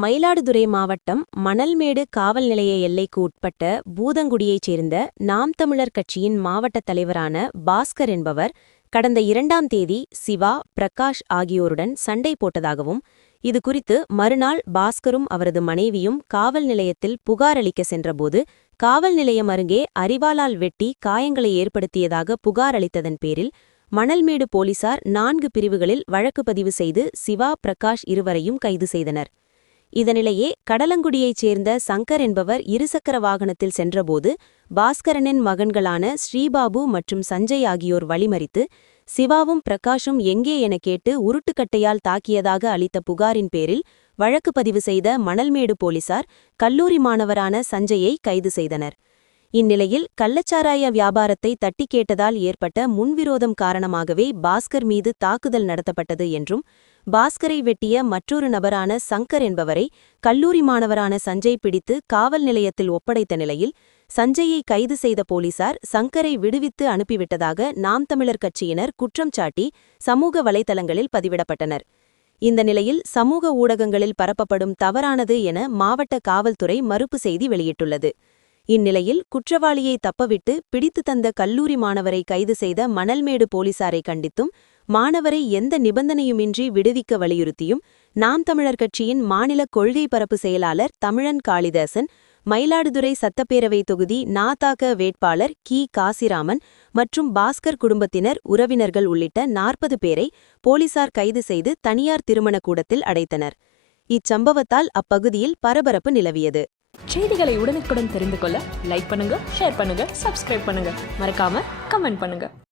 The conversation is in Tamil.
மயிலாடுதுறை மாவட்டம் மணல்மேடு காவல் நிலைய எல்லைக்கு உட்பட்ட பூதங்குடியைச் சேர்ந்த நாம் தமிழர் கட்சியின் மாவட்ட தலைவரான பாஸ்கர் என்பவர் கடந்த இரண்டாம் தேதி சிவா பிரகாஷ் ஆகியோருடன் சண்டை போட்டதாகவும் இது குறித்து மறுநாள் பாஸ்கரும் அவரது மனைவியும் காவல் நிலையத்தில் புகார் அளிக்க சென்றபோது காவல் நிலையம் அருகே அரிவாளால் வெட்டி காயங்களை ஏற்படுத்தியதாக புகார் அளித்ததன் பேரில் மணல்மேடு போலீசார் நான்கு பிரிவுகளில் வழக்கு பதிவு செய்து சிவா பிரகாஷ் இருவரையும் கைது செய்தனர். இதனிடையே கடலங்குடியைச் சேர்ந்த சங்கர் என்பவர் இருசக்கர வாகனத்தில் சென்றபோது பாஸ்கரனின் மகன்களான ஸ்ரீபாபு மற்றும் சஞ்சய் ஆகியோர் வழிமறித்து சிவாவும் பிரகாஷும் எங்கே என கேட்டு உருட்டுக்கட்டையால் தாக்கியதாக அளித்த புகாரின் பேரில் வழக்கு பதிவு செய்த மணல்மேடு போலீசார் கல்லூரி மாணவரான சஞ்சயை கைது செய்தனர். இந்நிலையில் கள்ளச்சாராய வியாபாரத்தை தட்டி கேட்டதால் ஏற்பட்ட முன்விரோதம் காரணமாகவே பாஸ்கர் மீது தாக்குதல் நடத்தப்பட்டது என்றும் பாஸ்கரை வெட்டிய மற்றொரு நபரான சங்கர் என்பவரை கல்லூரி மாணவரான சஞ்சய் பிடித்து காவல் நிலையத்தில் ஒப்படைத்த நிலையில் சஞ்சயை கைது செய்த போலீசார் சங்கரை விடுவித்து அனுப்பிவிட்டதாக நாம் தமிழர் கட்சியினர் குற்றம் சாட்டி சமூக வலைதளங்களில் பதிவிடப்பட்டனர். இந்த நிலையில் சமூக ஊடகங்களில் பரப்பப்படும் தவறானது என மாவட்ட காவல்துறை மறுப்பு செய்தி வெளியிட்டுள்ளது. இந்நிலையில் குற்றவாளியை தப்பவிட்டு பிடித்து தந்த கல்லூரி மாணவரை கைது செய்த மணல்மேடு போலீசாரை கண்டித்தும் மாணவரை எந்த நிபந்தனையுமின்றி விடுவிக்க வலியுறுத்தியும் நாம் தமிழர் கட்சியின் மாநில கொள்கை பரப்பு செயலாளர் தமிழன் காளிதாசன் மயிலாடுதுறை சட்டப்பேரவை தொகுதி நாதாக வேட்பாளர் கி. காசிராமன் மற்றும் பாஸ்கர் குடும்பத்தினர் உறவினர்கள் உள்ளிட்ட நாற்பது பேரை போலீசார் கைது செய்து தனியார் திருமண கூடத்தில் அடைத்தனர். இச்சம்பவத்தால் அப்பகுதியில் பரபரப்பு நிலவியது. செய்திகளை உடனுக்குடன் தெரிந்து கொள்ள லைக் பண்ணுங்க ஷேர் பண்ணுங்க சப்ஸ்கிரைப் பண்ணுங்க. மறக்காம கமெண்ட் பண்ணுங்க.